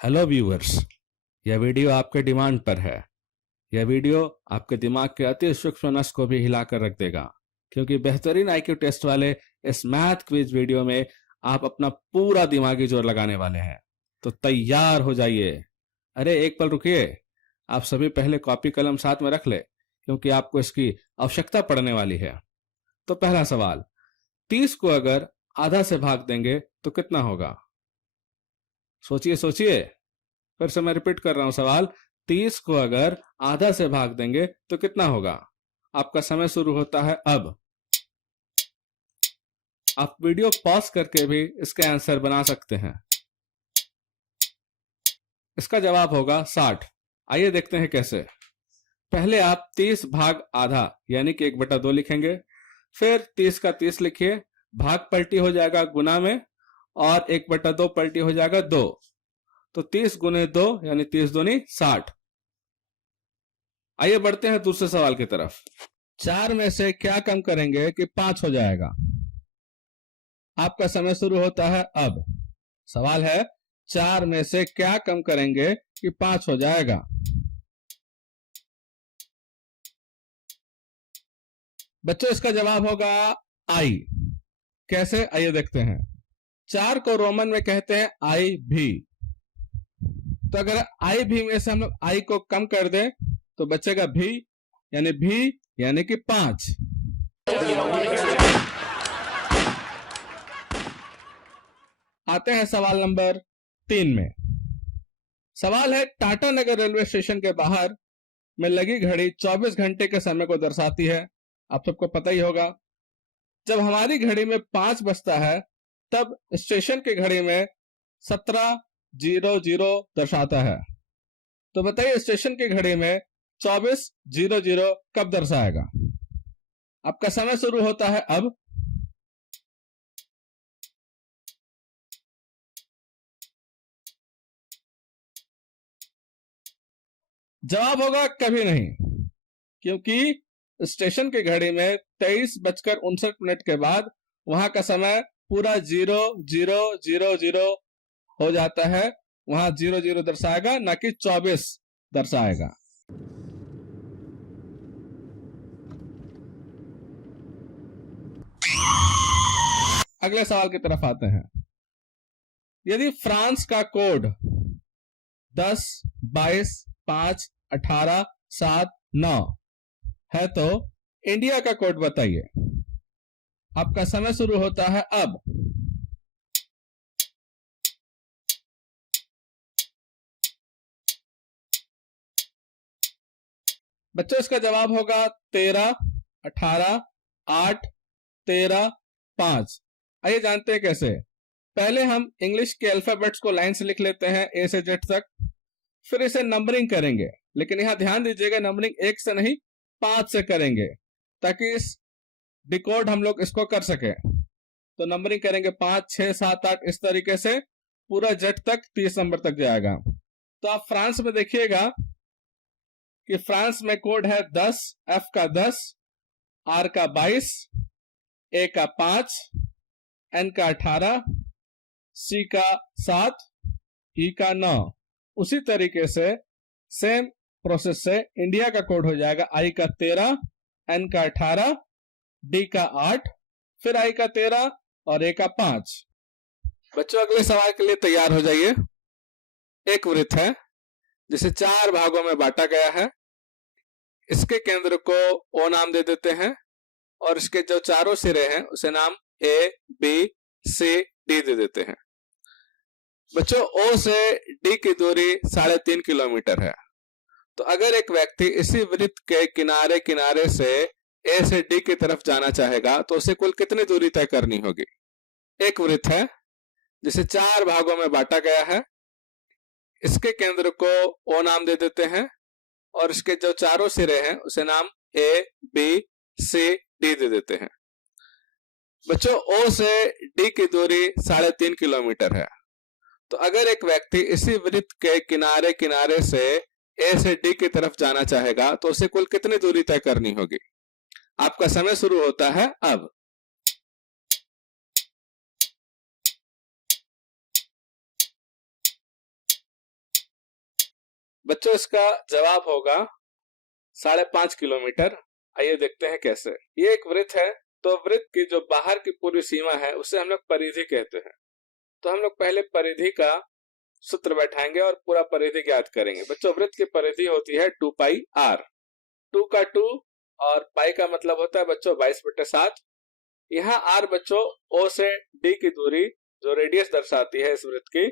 Hello viewers, यह video आपके demand पर है। यह वीडियो आपके दिमाग के अति सूक्ष्म नस को भी हिलाकर रख देगा, क्योंकि बेहतरीन आईक्यू टेस्ट वाले इस मैथ क्विज वीडियो में आप अपना पूरा दिमागी जोर लगाने वाले हैं। तो तैयार हो जाइए। अरे एक पल रुकिए, आप सभी पहले कॉपी कलम साथ में रख ले, क्योंकि आपको इसकी आवश्यकता पड़ने वाली है। तो पहला सवाल, 30 को अगर आधा से भाग देंगे तो कितना होगा? सोचिए सोचिए। फिर से मैं रिपीट कर रहा हूं सवाल, 30 को अगर आधा से भाग देंगे तो कितना होगा? आपका समय शुरू होता है अब। आप वीडियो पॉज करके भी इसका आंसर बना सकते हैं। इसका जवाब होगा 60। आइए देखते हैं कैसे। पहले आप 30 भाग आधा यानी कि 1/2 लिखेंगे। फिर 30 का 30 लिखिए, भाग पलटी हो जाएगा गुना में, और 1/2 पलटी हो जाएगा 2। तो 30 गुने 2 यानी 30 दूनी 60। आइए बढ़ते हैं दूसरे सवाल की तरफ। 4 में से क्या कम करेंगे कि 5 हो जाएगा? आपका समय शुरू होता है अब। सवाल है, 4 में से क्या कम करेंगे कि 5 हो जाएगा? बच्चों इसका जवाब होगा आई। कैसे, आइए देखते हैं। 4 को रोमन में कहते हैं आई भी। तो अगर आई भी में से हम लोग आई को कम कर दें तो बचेगा भी यानी कि 5। आते हैं सवाल नंबर 3 में। सवाल है, टाटा नगर रेलवे स्टेशन के बाहर में लगी घड़ी 24 घंटे के समय को दर्शाती है। आप सबको पता ही होगा। जब हमारी घड़ी में 5 बजता है तब स्टेशन की घड़ी में 17:00 दर्शाता है। तो बताइए स्टेशन की घड़ी में 24:00 कब दर्शाएगा? आपका समय शुरू होता है अब। जवाब होगा कभी नहीं, क्योंकि स्टेशन की घड़ी में 23:59 के बाद वहां का समय पूरा 0000 हो जाता है। वहां 00 दर्शाएगा, ना कि 24 दर्शाएगा। अगले सवाल की तरफ आते हैं। यदि फ्रांस का कोड 10, 22, 5, 18, 7, 9 है तो इंडिया का कोड बताइए। आपका समय शुरू होता है अब। बच्चों इसका जवाब होगा 13, 18, 8, 13, 5। आइए जानते हैं कैसे। पहले हम इंग्लिश के अल्फाबेट्स को लाइन से लिख लेते हैं, ए से जेड तक। फिर इसे नंबरिंग करेंगे, लेकिन यहां ध्यान दीजिएगा नंबरिंग 1 से नहीं 5 से करेंगे, ताकि इस डिकोड हम लोग इसको कर सके। तो नंबरिंग करेंगे 5, 6, 7, 8 इस तरीके से पूरा जेड तक 30 नंबर तक जाएगा। तो आप फ्रांस में देखिएगा कि फ्रांस में कोड है 10, एफ का 10, आर का 22, ए का 5, एन का 18, सी का 7, ई का 9। उसी तरीके से सेम प्रोसेस से इंडिया का कोड हो जाएगा आई का 13, एन का 18, डी का 8, फिर आई का 13 और ए का 5। बच्चों अगले सवाल के लिए तैयार हो जाइए। एक वृत्त है जिसे 4 भागों में बांटा गया है। इसके केंद्र को ओ नाम दे देते हैं, और इसके जो चारों सिरे हैं उसे नाम ए, बी, सी, डी दे देते हैं। बच्चों ओ से डी की दूरी 3.5 किलोमीटर है। तो अगर एक व्यक्ति इसी वृत्त के किनारे किनारे से ए से डी की तरफ जाना चाहेगा तो उसे कुल कितनी दूरी तय करनी होगी? एक वृत्त है जिसे 4 भागों में बांटा गया है। इसके केंद्र को ओ नाम दे देते हैं, और इसके जो चारों सिरे हैं उसे नाम ए, बी, सी, डी दे देते हैं। बच्चों ओ से डी की दूरी 3.5 किलोमीटर है। तो अगर एक व्यक्ति इसी वृत्त के किनारे किनारे से ए से डी की तरफ जाना चाहेगा तो उसे कुल कितनी दूरी तय करनी होगी? आपका समय शुरू होता है अब। बच्चों इसका जवाब होगा 5.5 किलोमीटर। आइए देखते हैं कैसे। ये एक वृत्त है, तो वृत्त की जो बाहर की पूरी सीमा है उसे हम लोग परिधि कहते हैं। तो हम लोग पहले परिधि का सूत्र बैठाएंगे और पूरा परिधि ज्ञात करेंगे। बच्चों वृत्त की परिधि होती है 2 पाई r। 2 का 2 और पाई का मतलब होता है बच्चों 22/7। यहाँ r बच्चों o से d की दूरी जो रेडियस दर्शाती है इस वृत्त की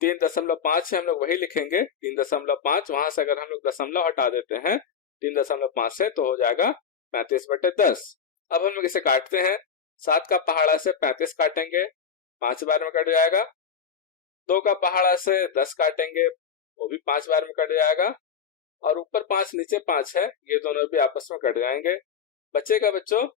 3.5 है, हम लोग वही लिखेंगे 3.5। वहां से अगर हम लोग दशमलव हटा देते हैं 3.5 से तो हो जाएगा 35/10। अब हम लोग इसे काटते हैं। 7 का पहाड़ा से 35 काटेंगे, 5 बार में कट जाएगा। 2 का पहाड़ा से 10 काटेंगे, वो भी 5 बार में कट जाएगा। और ऊपर 5 नीचे 5 है, ये दोनों भी आपस में कट जाएंगे। बचेगा बच्चों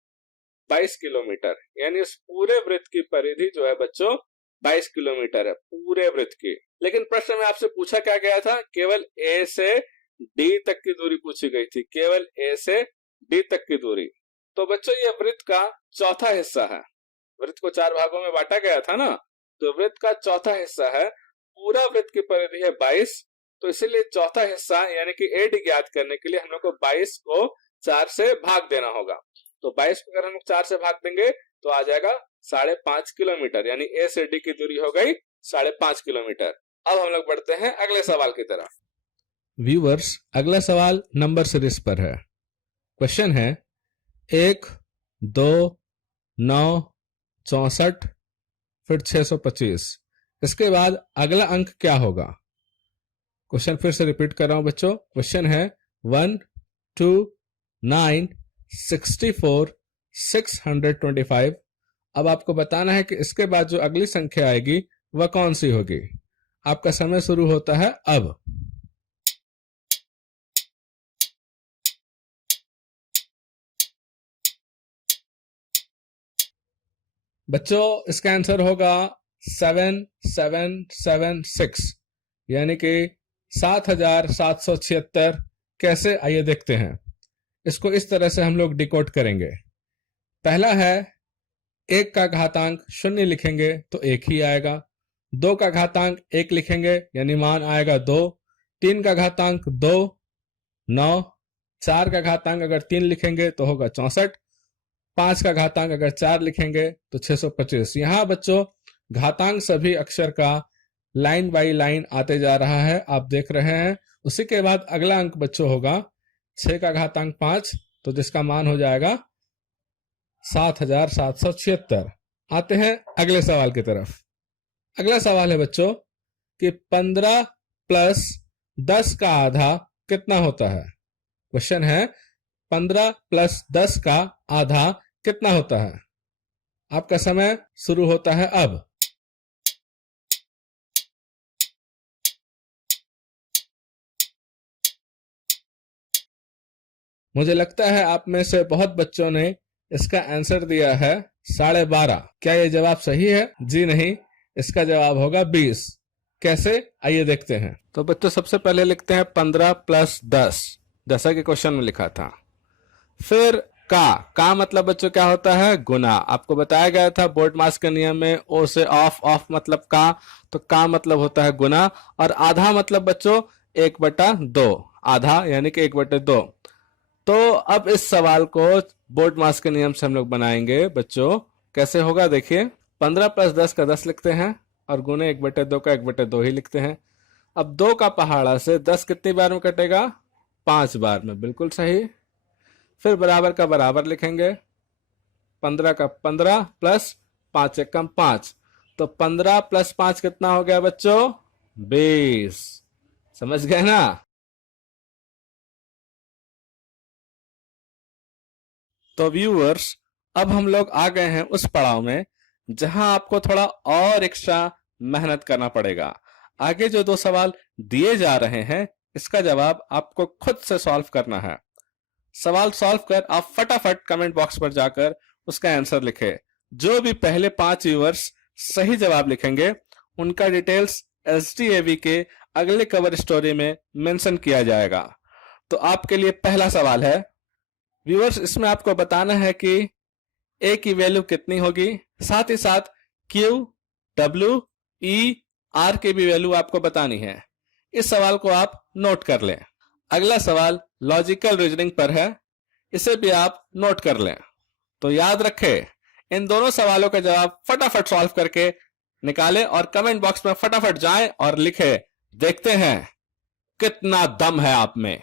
22 किलोमीटर। यानी इस पूरे वृत्त की परिधि जो है बच्चों 22 किलोमीटर है, पूरे वृत्त की। लेकिन प्रश्न में आपसे पूछा क्या गया था? केवल ए से डी तक की दूरी पूछी गई थी, केवल ए से डी तक की दूरी। तो बच्चों ये वृत्त का चौथा हिस्सा है। वृत्त को 4 भागों में बांटा गया था ना, तो वृत्त का चौथा हिस्सा है। पूरा वृत्त की परिधि है 22, तो इसीलिए चौथा हिस्सा यानी कि एडी ज्ञात करने के लिए हम लोग को 22 को 4 से भाग देना होगा। तो 22 को अगर हम लोग 4 से भाग देंगे तो आ जाएगा 5.5 किलोमीटर, यानी ए से डी की दूरी हो गई 5.5 किलोमीटर। अब हम लोग बढ़ते हैं अगले सवाल की तरफ। व्यूअर्स, अगला सवाल नंबर सीरीज पर है। क्वेश्चन है 1, 2, 9, 64 फिर 625। इसके बाद अगला अंक क्या होगा? क्वेश्चन फिर से रिपीट कर रहा हूं बच्चों। क्वेश्चन है 1, 2, 9, 64, 625। अब आपको बताना है कि इसके बाद जो अगली संख्या आएगी वह कौन सी होगी। आपका समय शुरू होता है अब। बच्चों इसका आंसर होगा 7776, यानी कि 7776। कैसे, आइए देखते हैं। इसको इस तरह से हम लोग डिकोड करेंगे। पहला है 1 का घातांक 0 लिखेंगे तो 1 ही आएगा। 2 का घातांक 1 लिखेंगे यानी मान आएगा 2। 3 का घातांक 2, 9। 4 का घातांक अगर 3 लिखेंगे तो होगा 64। 5 का घातांक अगर 4 लिखेंगे तो 625। यहाँ बच्चों घातांक सभी अक्षर का लाइन बाई लाइन आते जा रहा है, आप देख रहे हैं। उसी के बाद अगला अंक बच्चों होगा 6 का घातांक 5, तो जिसका मान हो जाएगा 7776। आते हैं अगले सवाल की तरफ। अगला सवाल है बच्चों कि 15 प्लस 10 का आधा कितना होता है। क्वेश्चन है 15 प्लस 10 का आधा कितना होता है। आपका समय शुरू होता है अब। मुझे लगता है आप में से बहुत बच्चों ने इसका आंसर दिया है 12.5। क्या यह जवाब सही है? जी नहीं, इसका जवाब होगा 20। कैसे, आइए देखते हैं। तो बच्चों सबसे पहले लिखते हैं 15 प्लस 10, जैसा कि क्वेश्चन में लिखा था। फिर का मतलब बच्चों क्या होता है? गुना। आपको बताया गया था बोर्ड मास के नियम में ओ से ऑफ मतलब का, तो का मतलब होता है गुना। और आधा मतलब बच्चों 1/2, आधा यानी कि 1/2। तो अब इस सवाल को बोर्ड मास के नियम से हम लोग बनाएंगे बच्चों। कैसे होगा देखिए, 15 प्लस 10 का 10 लिखते हैं और गुने 1/2 का 1/2 ही लिखते हैं। अब 2 का पहाड़ा से 10 कितनी बार में कटेगा? 5 बार में, बिल्कुल सही। फिर बराबर का बराबर लिखेंगे, 15 का 15 प्लस 5 एकम 5, तो 15 प्लस 5 कितना हो गया बच्चों? 20। समझ गए ना? तो व्यूअर्स, अब हम लोग आ गए हैं उस पड़ाव में जहां आपको थोड़ा और एक्स्ट्रा मेहनत करना पड़ेगा। आगे जो 2 सवाल दिए जा रहे हैं इसका जवाब आपको खुद से सॉल्व करना है। सवाल सॉल्व कर आप फटाफट कमेंट बॉक्स पर जाकर उसका आंसर लिखें। जो भी पहले 5 व्यूअर्स सही जवाब लिखेंगे उनका डिटेल्स SDAV के अगले कवर स्टोरी में मेंशन किया जाएगा। तो आपके लिए पहला सवाल है व्यूअर्स, इसमें आपको बताना है कि ए की वैल्यू कितनी होगी, साथ ही साथ Q, W, E, R की भी वैल्यू आपको बतानी है। इस सवाल को आप नोट कर लें। अगला सवाल लॉजिकल रीजनिंग पर है, इसे भी आप नोट कर लें। तो याद रखें, इन दोनों सवालों का जवाब फटाफट सॉल्व करके निकालें और कमेंट बॉक्स में फटाफट जाएं और लिखें, देखते हैं कितना दम है आप में।